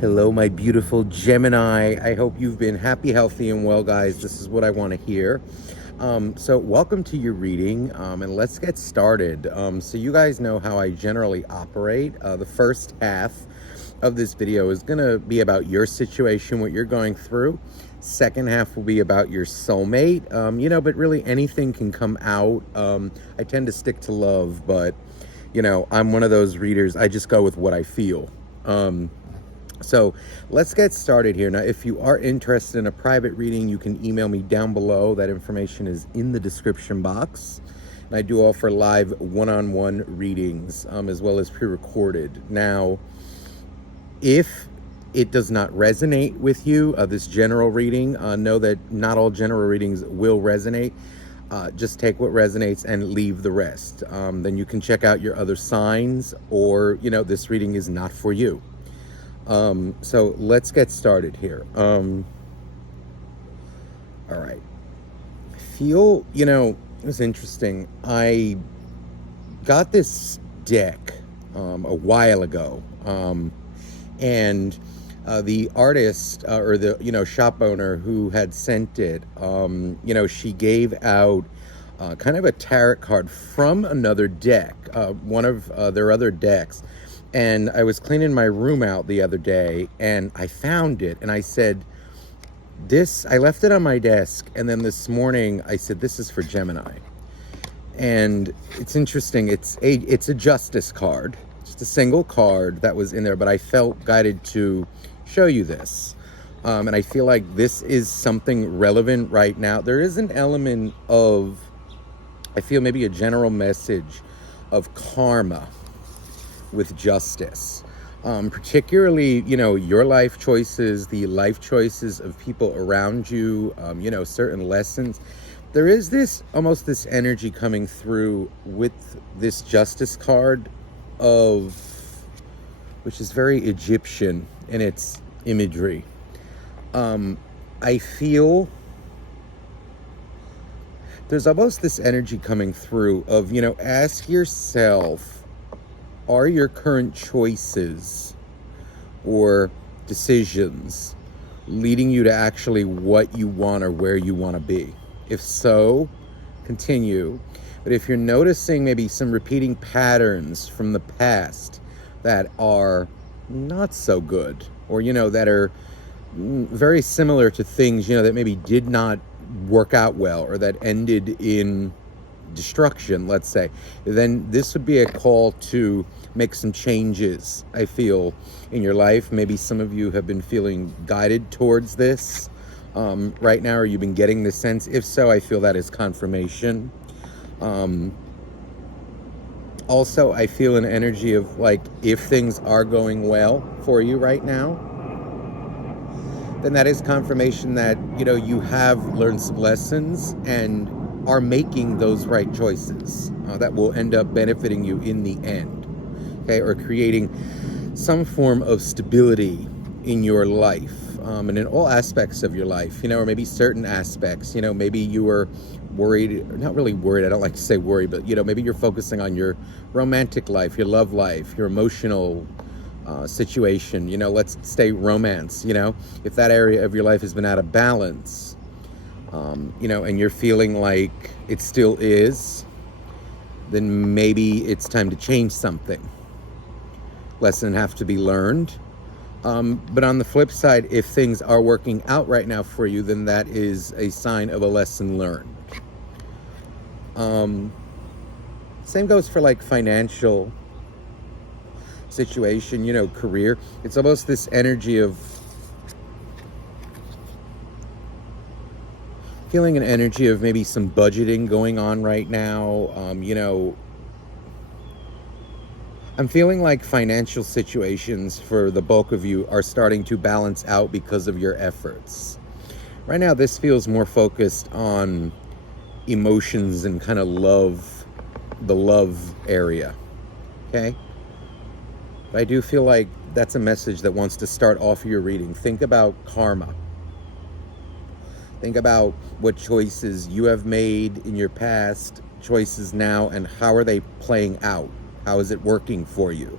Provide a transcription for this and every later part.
Hello, my beautiful Gemini. I hope you've been happy, healthy, and well, guys. This is what I want to hear. So, welcome to your reading, and let's get started. So, you guys know how I generally operate. The first half of this video is going to be about your situation, what you're going through. Second half will be about your soulmate, but really anything can come out. I tend to stick to love, but, I'm one of those readers, I just go with what I feel. So let's get started here. Now, if you are interested in a private reading, you can email me down below. That information is in the description box. And I do offer live one-on-one readings, as well as pre-recorded. Now, if it does not resonate with you, this general reading, know that not all general readings will resonate. Just take what resonates and leave the rest. Then you can check out your other signs, or, this reading is not for you. So let's get started here. All right. It was interesting. I got this deck a while ago, and the artist or the shop owner who had sent it, she gave out kind of a tarot card from another deck, one of their other decks. And I was cleaning my room out the other day, and I found it, and I said, I left it on my desk, and then this morning I said, this is for Gemini. And it's interesting, it's a justice card, just a single card that was in there, but I felt guided to show you this. And I feel like this is something relevant right now. There is an element of, I feel maybe a general message of karma with justice, particularly, your life choices, the life choices of people around you, certain lessons. There is almost this energy coming through with this justice card which is very Egyptian in its imagery. I feel there's almost this energy coming through of, ask yourself, are your current choices or decisions leading you to actually what you want or where you want to be? If so, continue. But if you're noticing maybe some repeating patterns from the past that are not so good, or, that are very similar to things, that maybe did not work out well, or that ended in destruction, let's say, then this would be a call to make some changes, I feel, in your life. Maybe some of you have been feeling guided towards this right now, or you've been getting this sense. If so, I feel that is confirmation. Also, I feel an energy of, like, if things are going well for you right now, then that is confirmation that, you have learned some lessons and are making those right choices that will end up benefiting you in the end, okay, or creating some form of stability in your life, and in all aspects of your life, or maybe certain aspects, maybe you were worried, not really worried, I don't like to say worry, but, maybe you're focusing on your romantic life, your love life, your emotional situation, let's stay romance, if that area of your life has been out of balance, and you're feeling like it still is, then maybe it's time to change something. Lesson have to be learned. But on the flip side, if things are working out right now for you, then that is a sign of a lesson learned. Same goes for, like, financial situation, career. It's almost this energy of feeling an energy of maybe some budgeting going on right now. I'm feeling like financial situations for the bulk of you are starting to balance out because of your efforts. Right now, this feels more focused on emotions and kind of love, the love area, okay? But I do feel like that's a message that wants to start off your reading. Think about karma. Think about what choices you have made in your past, choices now, and how are they playing out? How is it working for you?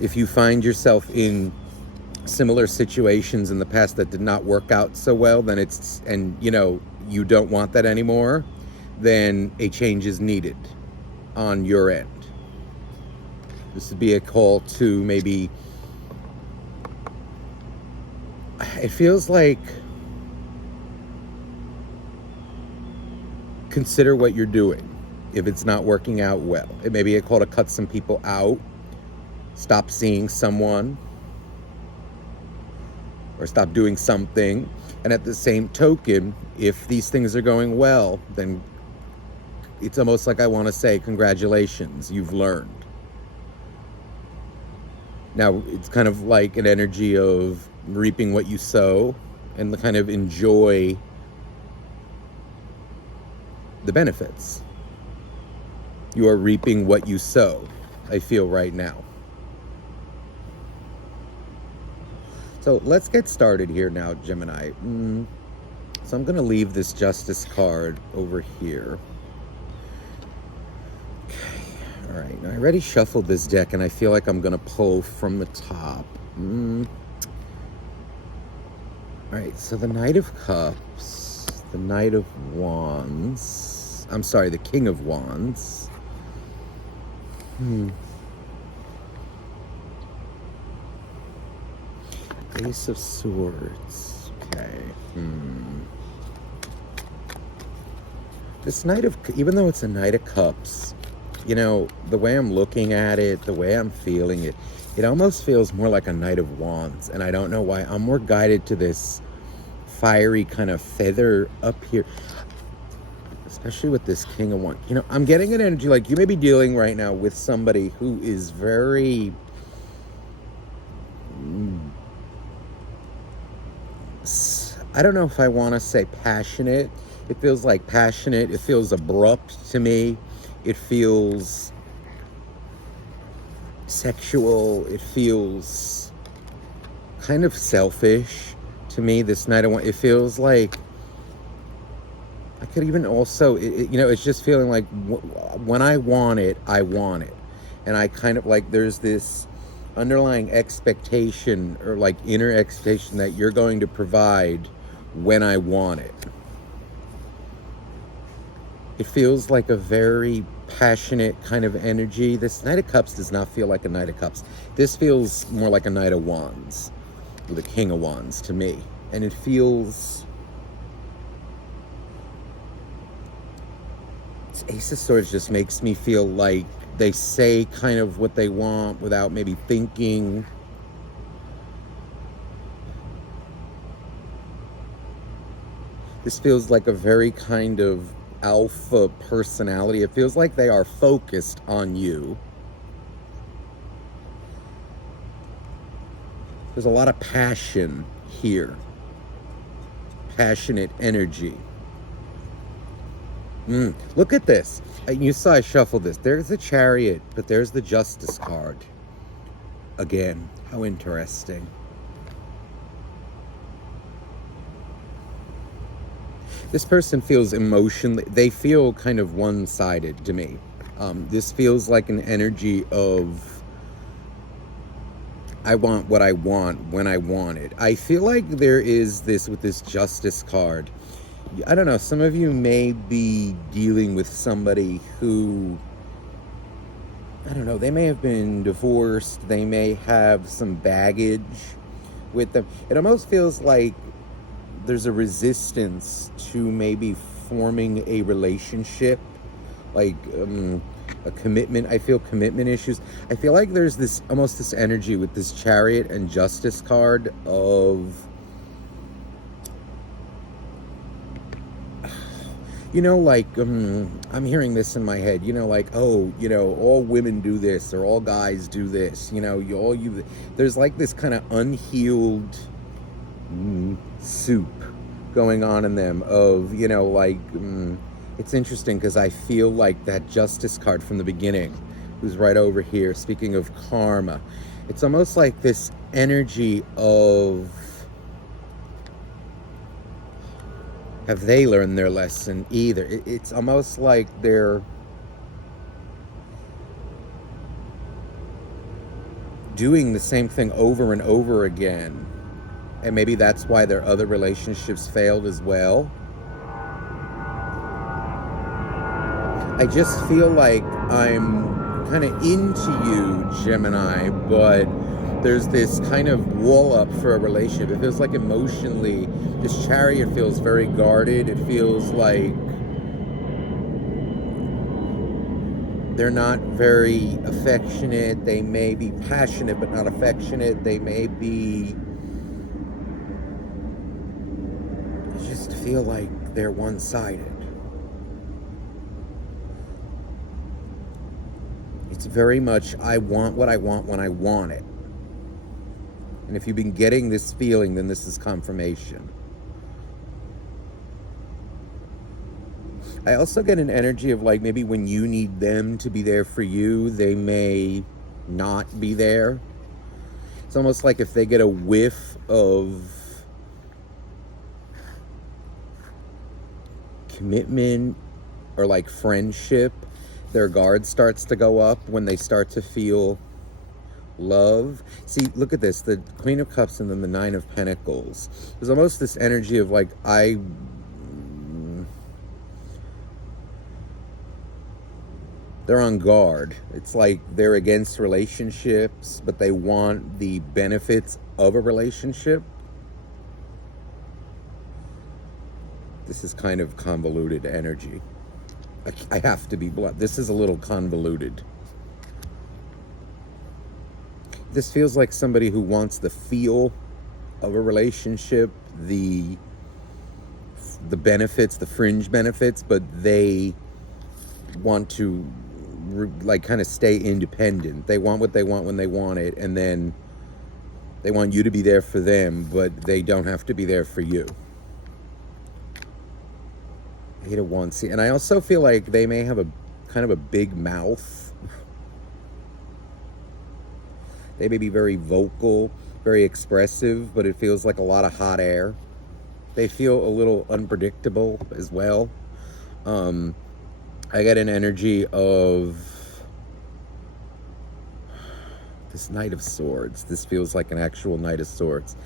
If you find yourself in similar situations in the past that did not work out so well, then it's, and you don't want that anymore, then a change is needed on your end. This would be a call to maybe, it feels like, consider what you're doing if it's not working out well. It may be a call to cut some people out, stop seeing someone, or stop doing something. And at the same token, if these things are going well, then it's almost like I want to say, congratulations, you've learned. Now, it's kind of like an energy of reaping what you sow, and the kind of enjoy the benefits. You are reaping what you sow, I feel right now. So let's get started here now, Gemini. So I'm going to leave this Justice card over here. Okay, all right. Now I already shuffled this deck, and I feel like I'm going to pull from the top. All right, so the Knight of Cups, the Knight of Wands. I'm sorry, the King of Wands. Ace of Swords. Okay. This Knight of, even though it's a Knight of Cups, the way I'm looking at it, the way I'm feeling it, it almost feels more like a Knight of Wands. And I don't know why. I'm more guided to this fiery kind of feather up here, especially with this King of Wands. I'm getting an energy like you may be dealing right now with somebody who is very I don't know if I want to say passionate. It feels like passionate. It feels abrupt to me. It feels sexual. It feels kind of selfish to me. This Night, it feels like I could even also, it's just feeling like when I want it, I want it. And I kind of like, there's this underlying expectation or like inner expectation that you're going to provide when I want it. It feels like a very passionate kind of energy. This Knight of Cups does not feel like a Knight of Cups. This feels more like a Knight of Wands with a King of Wands to me. And it feels, this Ace of Swords just makes me feel like they say kind of what they want without maybe thinking. This feels like a very kind of alpha personality. It feels like they are focused on you. There's a lot of passion here. Passionate energy. Look at this. You saw I shuffled this. There's the Chariot, but there's the Justice card. Again, how interesting. This person feels emotionally, they feel kind of one-sided to me. This feels like an energy of, I want what I want when I want it. I feel like there is this, with this Justice card, I don't know, some of you may be dealing with somebody who, I don't know, they may have been divorced, they may have some baggage with them. It almost feels like there's a resistance to maybe forming a relationship, like a commitment. I feel commitment issues. I feel like there's this, almost this energy with this Chariot and Justice card of, like, I'm hearing this in my head, like, oh, all women do this, or all guys do this, there's like this kind of unhealed soup going on in them of, it's interesting because I feel like that Justice card from the beginning, who's right over here, speaking of karma, it's almost like this energy of, have they learned their lesson either? It's almost like they're doing the same thing over and over again. And maybe that's why their other relationships failed as well. I just feel like I'm kind of into you, Gemini, but there's this kind of wall up for a relationship. It feels like emotionally, this Chariot feels very guarded. It feels like they're not very affectionate. They may be passionate but not affectionate. They may be... I just feel like they're one-sided. It's very much, I want what I want when I want it. And if you've been getting this feeling, then this is confirmation. I also get an energy of like maybe when you need them to be there for you, they may not be there. It's almost like if they get a whiff of commitment or like friendship, their guard starts to go up when they start to feel love. See, look at this, the Queen of Cups and then the Nine of Pentacles. There's almost this energy of like, they're on guard. It's like they're against relationships, but they want the benefits of a relationship. This is kind of convoluted energy. I have to be blunt. This is a little convoluted. This feels like somebody who wants the feel of a relationship, the benefits, the fringe benefits, but they want to like kind of stay independent. They want what they want when they want it, and then they want you to be there for them, but they don't have to be there for you. Eight of Wands. And I also feel like they may have a kind of a big mouth. They may be very vocal, very expressive, but it feels like a lot of hot air. They feel a little unpredictable as well. I get an energy of this Knight of Swords. This feels like an actual Knight of Swords.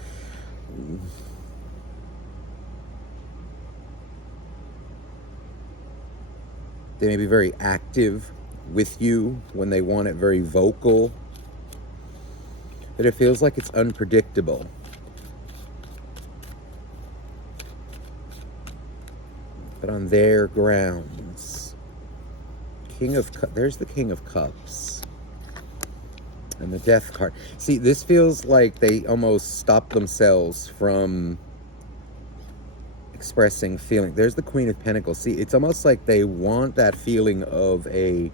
They may be very active with you when they want it, very vocal. But it feels like it's unpredictable. But on their grounds. There's the King of Cups. And the Death card. See, this feels like they almost stopped themselves from expressing feeling. There's the Queen of Pentacles. See, it's almost like they want that feeling of a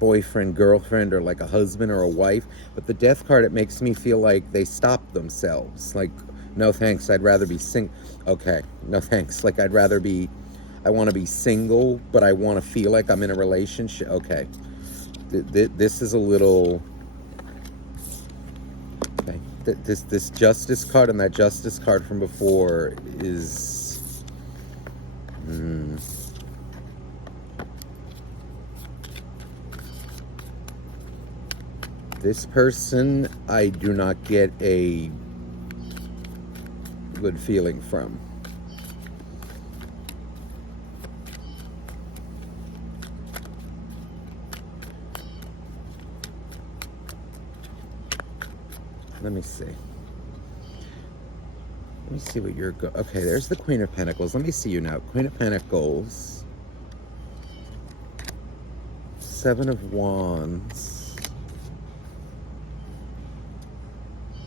boyfriend, girlfriend, or like a husband or a wife. But the Death card, it makes me feel like they stopped themselves. Like, no thanks, I'd rather be okay, no thanks. Like, I want to be single, but I want to feel like I'm in a relationship. Okay. This is a little... Okay. This Justice card and that Justice card from before is... This person, I do not get a good feeling from. Let me see. Let me see what you're okay, there's the Queen of Pentacles. Let me see you now. Queen of Pentacles. Seven of Wands.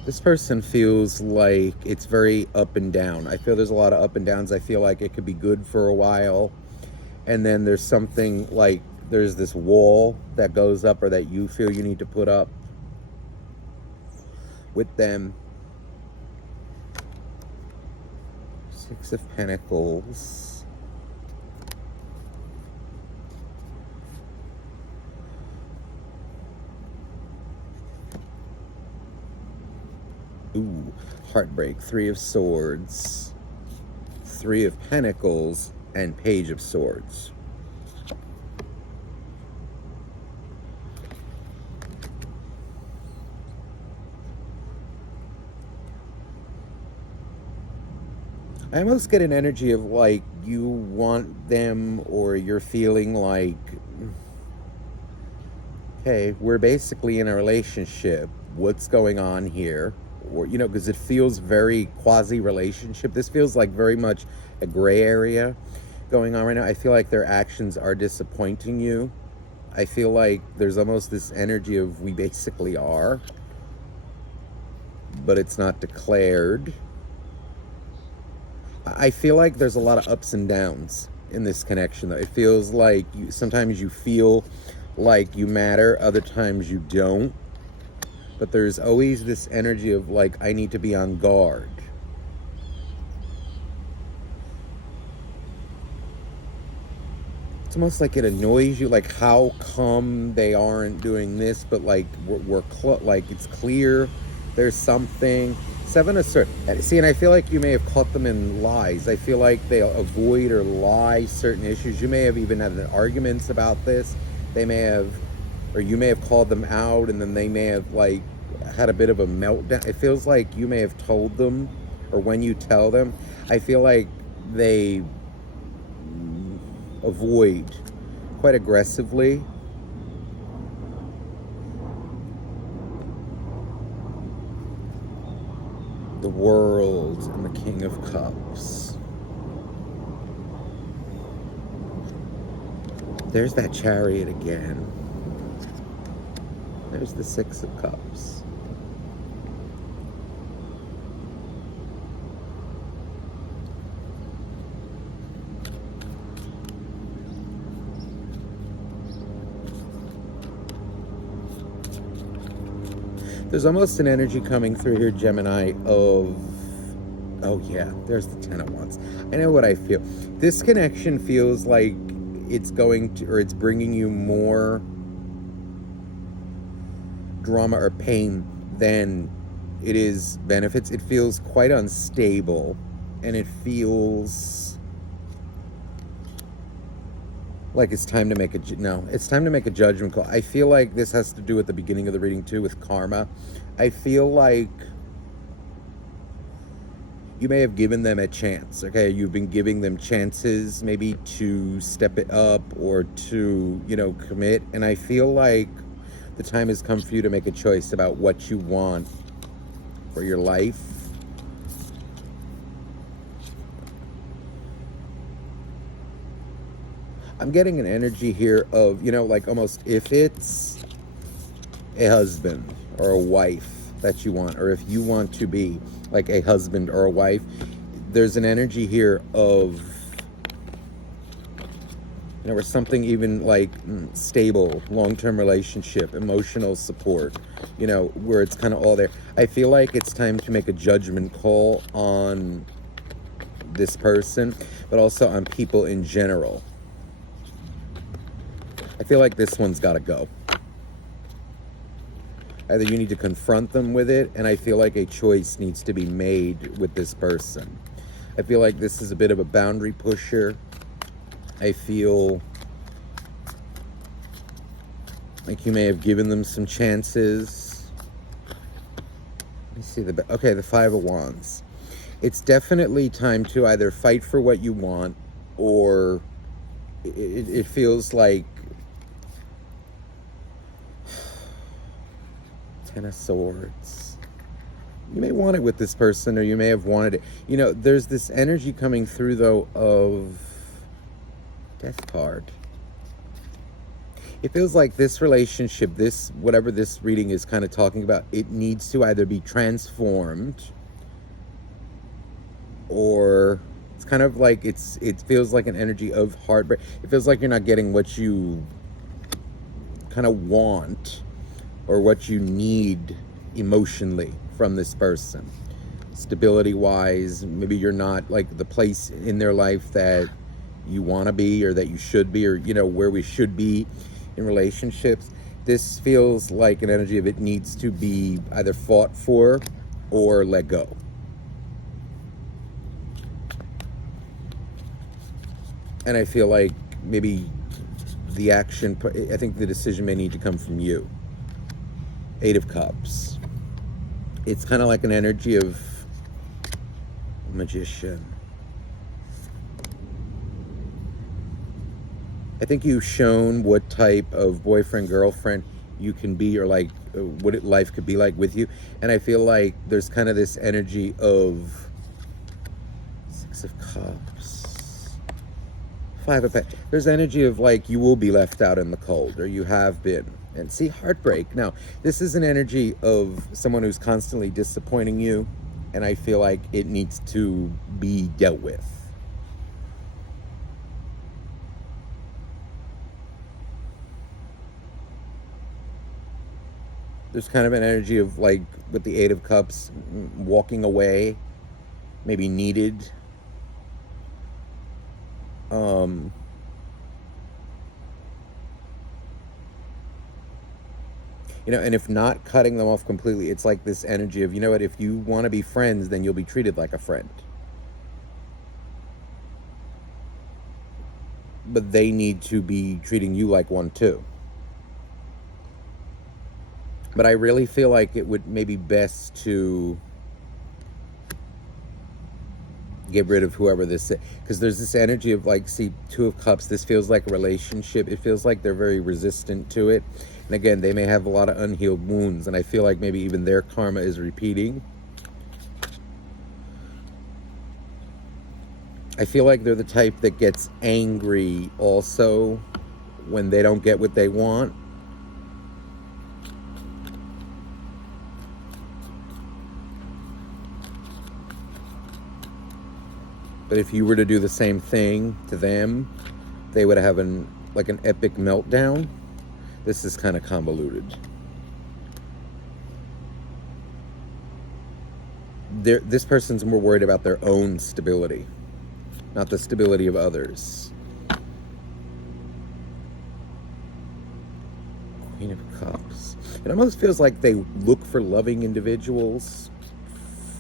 This person feels like it's very up and down. I feel there's a lot of up and downs. I feel like it could be good for a while. And then there's something like there's this wall that goes up or that you feel you need to put up with them. Six of Pentacles. Ooh, heartbreak. Three of Swords. Three of Pentacles and Page of Swords. I almost get an energy of like you want them, or you're feeling like, hey, we're basically in a relationship. What's going on here? Or, because it feels very quasi relationship. This feels like very much a gray area going on right now. I feel like their actions are disappointing you. I feel like there's almost this energy of we basically are, but it's not declared. I feel like there's a lot of ups and downs in this connection, though. It feels like sometimes you feel like you matter, other times you don't. But there's always this energy of like, I need to be on guard. It's almost like it annoys you, like how come they aren't doing this, but like like it's clear there's something. Seven of Swords. See, and I feel like you may have caught them in lies. I feel like they avoid or lie certain issues. You may have even had arguments about this. They may have, or you may have called them out, and then they may have like had a bit of a meltdown. It feels like you may have told them, or when you tell them, I feel like they avoid quite aggressively. The World and the King of Cups. There's that Chariot again. There's the Six of Cups. There's almost an energy coming through here, Gemini, of, oh yeah, there's the Ten of Wands. I know what I feel. This connection feels like it's going to, or it's bringing you more drama or pain than it is benefits. It feels quite unstable, and it feels like it's time to make it's time to make a judgment call. I feel like this has to do at the beginning of the reading too with karma. I feel like you may have given them a chance, okay? You've been giving them chances maybe to step it up or to, commit. And I feel like the time has come for you to make a choice about what you want for your life. I'm getting an energy here of, like almost if it's a husband or a wife that you want, or if you want to be like a husband or a wife, there's an energy here of, or something even like stable, long-term relationship, emotional support, where it's kind of all there. I feel like it's time to make a judgment call on this person, but also on people in general. I feel like this one's got to go. Either you need to confront them with it, and I feel like a choice needs to be made with this person. I feel like this is a bit of a boundary pusher. I feel like you may have given them some chances. Let me see the Five of Wands. It's definitely time to either fight for what you want, or it feels like Ten of Swords. You may want it with this person, or you may have wanted it. There's this energy coming through, though, of Death card. It feels like this relationship, whatever this reading is kind of talking about, it needs to either be transformed, or it's kind of like it feels like an energy of heartbreak. It feels like you're not getting what you kind of want or what you need emotionally from this person. Stability wise, maybe you're not like the place in their life that you want to be, or that you should be, or where we should be in relationships. This feels like an energy of it needs to be either fought for or let go. And I feel like maybe I think the decision may need to come from you. Eight of Cups. It's kind of like an energy of Magician. I think you've shown what type of boyfriend, girlfriend you can be, or like life could be like with you. And I feel like there's kind of this energy of Six of Cups, Five of Pentacles. There's energy of like you will be left out in the cold, or you have been. And see, heartbreak. Now, this is an energy of someone who's constantly disappointing you, and I feel like it needs to be dealt with. There's kind of an energy of like with the Eight of Cups, walking away, maybe needed. You know, and if not, cutting them off completely. It's like this energy of, you know what, if you want to be friends, then you'll be treated like a friend. But they need to be treating you like one too. But I really feel like it would maybe best to get rid of whoever this is, because there's this energy of like, see, Two of Cups, this feels like a relationship. It feels like they're very resistant to it. And again, they may have a lot of unhealed wounds, and I feel like maybe even their karma is repeating. I feel like they're the type that gets angry also when they don't get what they want. But if you were to do the same thing to them, they would have an epic meltdown. This is kind of convoluted. This person's more worried about their own stability, not the stability of others. Queen of Cups. It almost feels like they look for loving individuals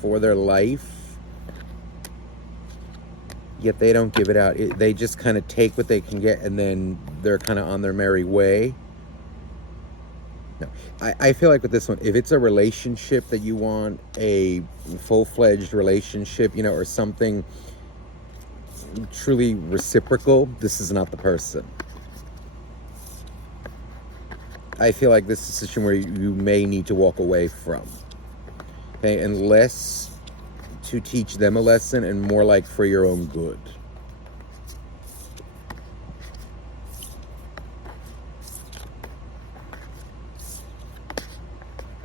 for their life, yet they don't give it out. They just kind of take what they can get, and then they're kind of on their merry way. No, I feel like with this one, if it's a relationship that you want, a full-fledged relationship, you know, or something truly reciprocal, this is not the person. I feel like this is a situation where you may need to walk away from. Okay, unless to teach them a lesson, and more like for your own good.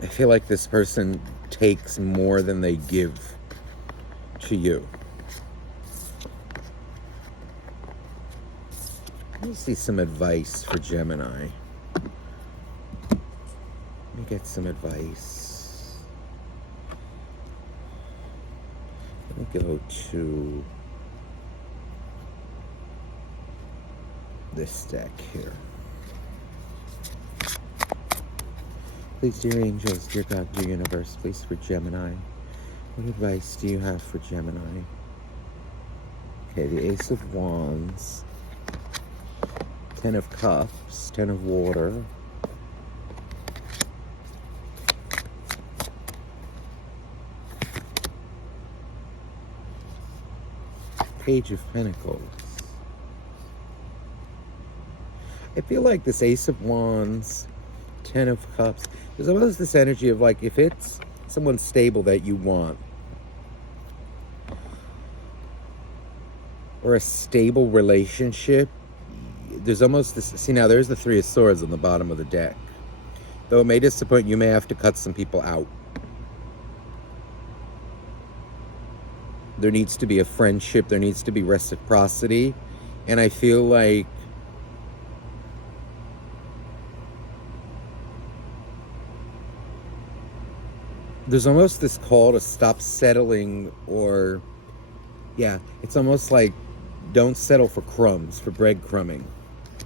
I feel like this person takes more than they give to you. Let me see some advice for Gemini. Let me get some advice. Let me go to this deck here. Please, dear angels, dear God, dear universe, please, for Gemini, what advice do you have for Gemini? Okay, the Ace of Wands, Ten of Cups, Ten of Water, Page of Pentacles. I feel like this Ace of Wands, Ten of Cups, there's almost this energy of like, if it's someone stable that you want, or a stable relationship, there's almost this, see, now there's the Three of Swords on the bottom of the deck. Though it may disappoint, you may have to cut some people out. There needs to be a friendship, there needs to be reciprocity, and I feel like there's almost this call to stop settling, or, yeah, it's almost like don't settle for crumbs, for breadcrumbing,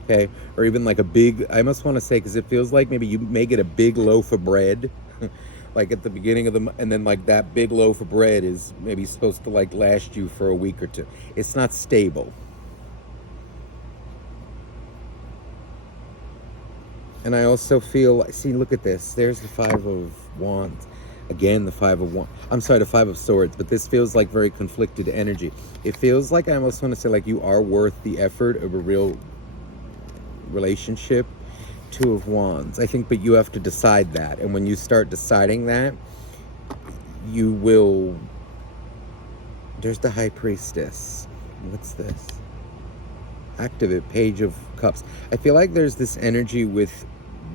okay? Or even like a big, I almost want to say, because it feels like maybe you may get a big loaf of bread, like at the beginning of the, and then like that big loaf of bread is maybe supposed to like last you for a week or two. It's not stable. And I also feel, see, look at this. There's the Five of Wands. Again, the Five of Wands. I'm sorry, the Five of Swords. But this feels like very conflicted energy. It feels like, I almost want to say, like you are worth the effort of a real relationship. Two of Wands, I think, but you have to decide that. And when you start deciding that, you will... There's the High Priestess. What's this? Activate, Page of Cups. I feel like there's this energy with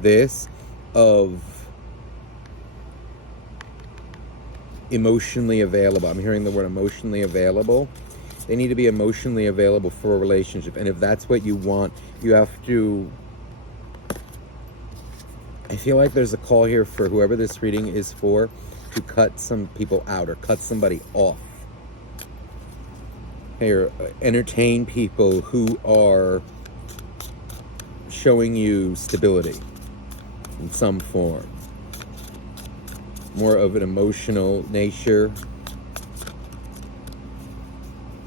this of emotionally available. I'm hearing the word emotionally available. They need to be emotionally available for a relationship. And if that's what you want, you have to... I feel like there's a call here for whoever this reading is for to cut some people out or cut somebody off. Or entertain people who are showing you stability in some form. More of an emotional nature.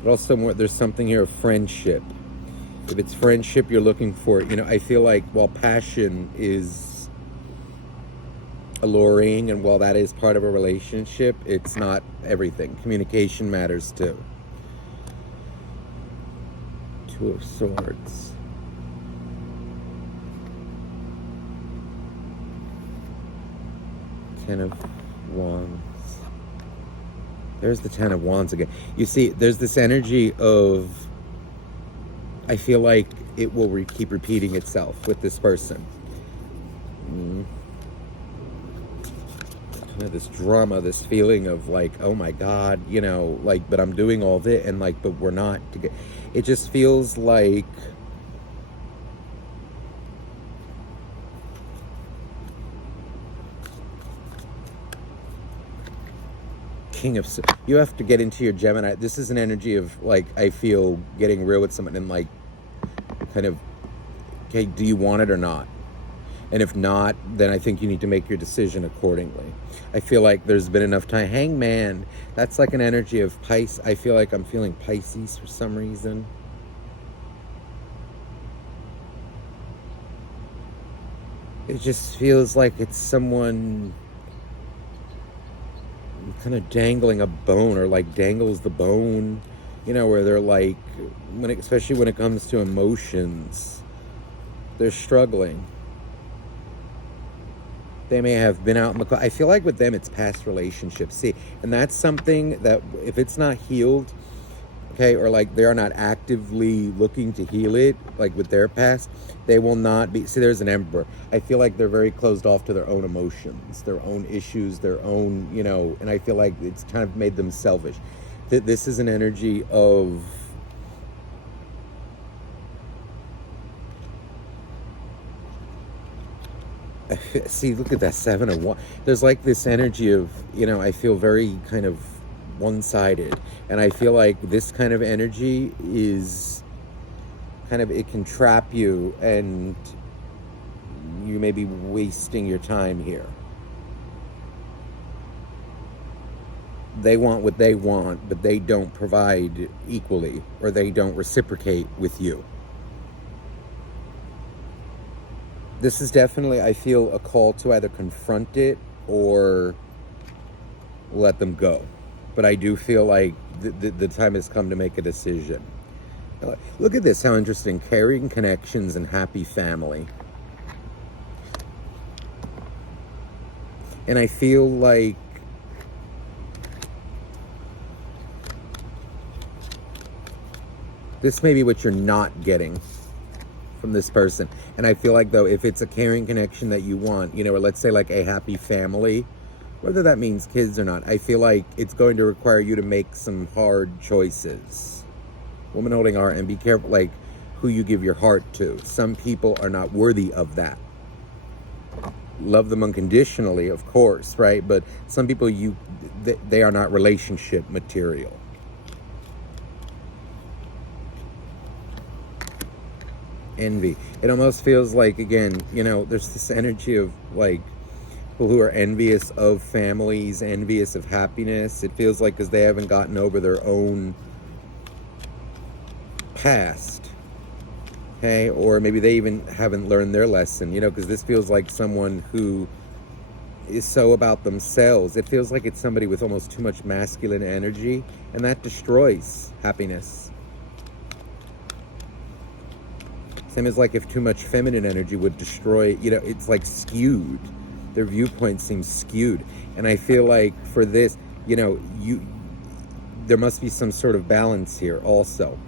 But also more, there's something here of friendship. If it's friendship you're looking for, you know, I feel like while passion is alluring and while that is part of a relationship, it's not everything. Communication matters too. Two of Swords. Ten of Wands. There's the Ten of Wands again. You see, there's this energy of... I feel like it will keep repeating itself with this person. Kind of this drama, this feeling of like, oh my God, you know, like, but I'm doing all this, and like, but we're not together. It just feels like King of... You have to get into your Gemini. This is an energy of like, I feel getting real with someone and like, kind of, okay, do you want it or not? And if not, then I think you need to make your decision accordingly. I feel like there's been enough time. Hangman, that's like an energy of Pisces. I feel like I'm feeling Pisces for some reason. It just feels like it's someone kind of dangling a bone, or like dangles the bone, you know, where they're like, especially when it comes to emotions, they're struggling. They may have been out in the... I feel like with them, it's past relationships. See, and that's something that if it's not healed, okay, or like they're not actively looking to heal it, like with their past, they will not be... See, there's an Emperor. I feel like they're very closed off to their own emotions, their own issues, their own, you know, and I feel like it's kind of made them selfish. This is an energy of... See, look at that Seven of Wands. There's like this energy of, you know, I feel very kind of one-sided. And I feel like this kind of energy is kind of, it can trap you and you may be wasting your time here. They want what they want, but they don't provide equally, or they don't reciprocate with you. This is definitely, I feel, a call to either confront it or let them go. But I do feel like the time has come to make a decision. Look at this, how interesting. Caring connections and happy family. And I feel like this may be what you're not getting from this person. And I feel like, though, if it's a caring connection that you want, you know, or let's say like a happy family, whether that means kids or not, I feel like it's going to require you to make some hard choices. Woman holding heart, and be careful like who you give your heart to. Some people are not worthy of that. Love them unconditionally, of course, right? But some people, they are not relationship material. Envy. It almost feels like, again, you know, there's this energy of like people who are envious of families, envious of happiness. It feels like because they haven't gotten over their own past, okay? Or maybe they even haven't learned their lesson, you know, because this feels like someone who is so about themselves. It feels like it's somebody with almost too much masculine energy, and that destroys happiness. Same as like if too much feminine energy would destroy, you know, it's like skewed. Their viewpoint seems skewed. And I feel like for this, you know, there must be some sort of balance here also.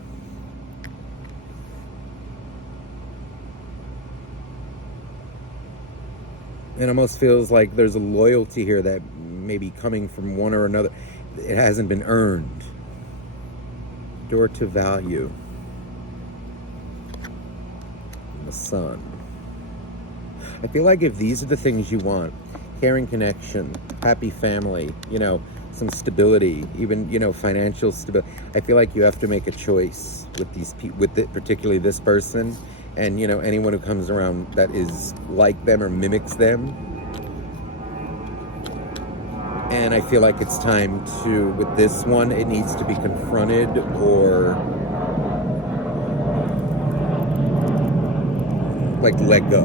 It almost feels like there's a loyalty here that may be coming from one or another. It hasn't been earned. Door to value. The sun. I feel like if these are the things you want, caring connection, happy family, you know, some stability, even, you know, financial stability, I feel like you have to make a choice with these people, particularly this person, and, you know, anyone who comes around that is like them or mimics them. And I feel like it's time to, with this one, it needs to be confronted or like let go.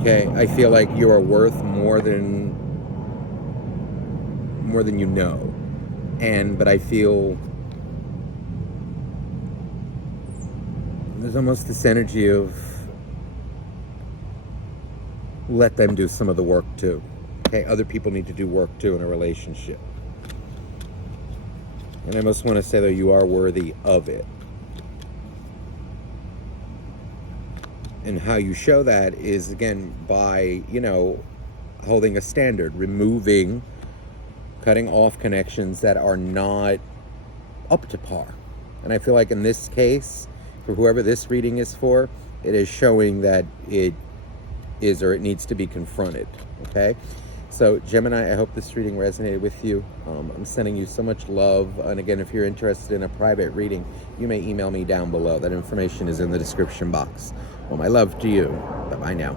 Okay, I feel like you are worth more than you know. But I feel there's almost this energy of let them do some of the work too. Okay, other people need to do work too in a relationship. And I most want to say, though, you are worthy of it. And how you show that is, again, by, you know, holding a standard, cutting off connections that are not up to par. And I feel like in this case, for whoever this reading is for, it is showing that it is or it needs to be confronted, okay? So, Gemini, I hope this reading resonated with you. I'm sending you so much love. And again, if you're interested in a private reading, you may email me down below. That information is in the description box. Well, my love to you. Bye-bye now.